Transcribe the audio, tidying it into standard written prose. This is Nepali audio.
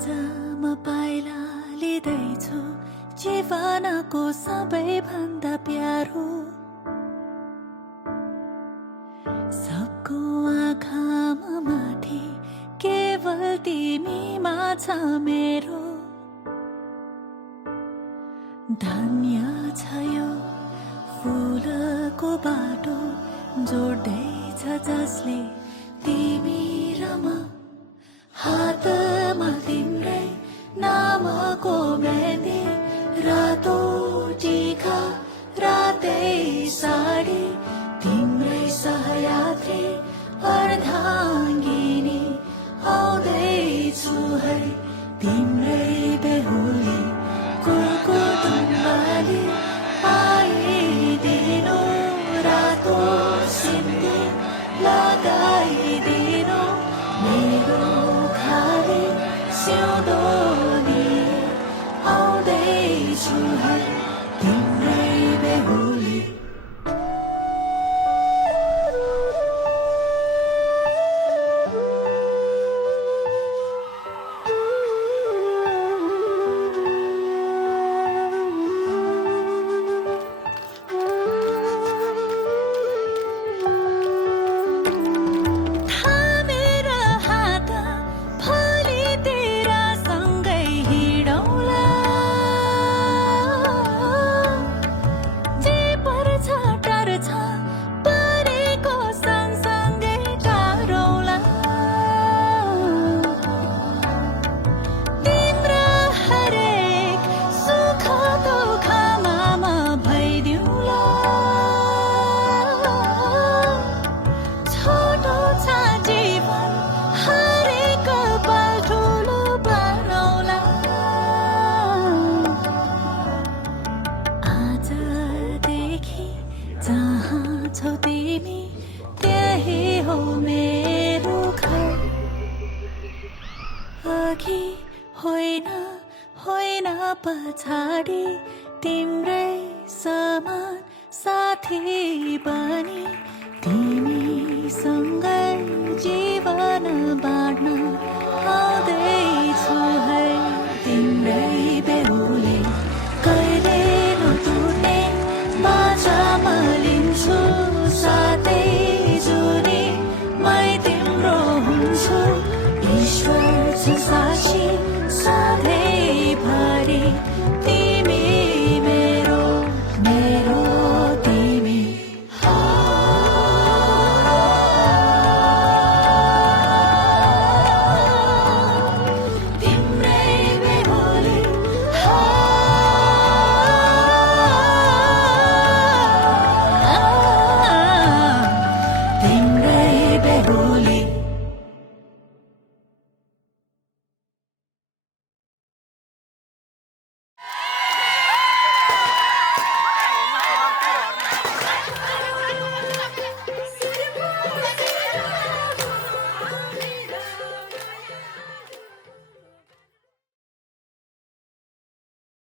आज म पाइला लिँदैछु जीवनको सबैभन्दा प्यारो सबको आँखामा माथि केवल तिमीमा छ मेरो धन्य छ यो फुलको बाटो जोड्दैछ जसले तिमी र म हातमा तिम्रै नामको मेहन्दी रातो टीका रातै साडी तिम्रै सहयात्री अर्धाङ्गिनी आउँदैछु है तिम्रै बेहुली कुकुटुम्बाली आइदिनु रातो सिन्दुर लगाइदिनु मेरो खाली सिउँदोली आउँदैछु है तिम्रै बेहुली जहाँ छौ तिमी त्यही हो मेरो घर अघि होइन होइन पछाडि तिम्रै समान साथी बनी तिमीसँग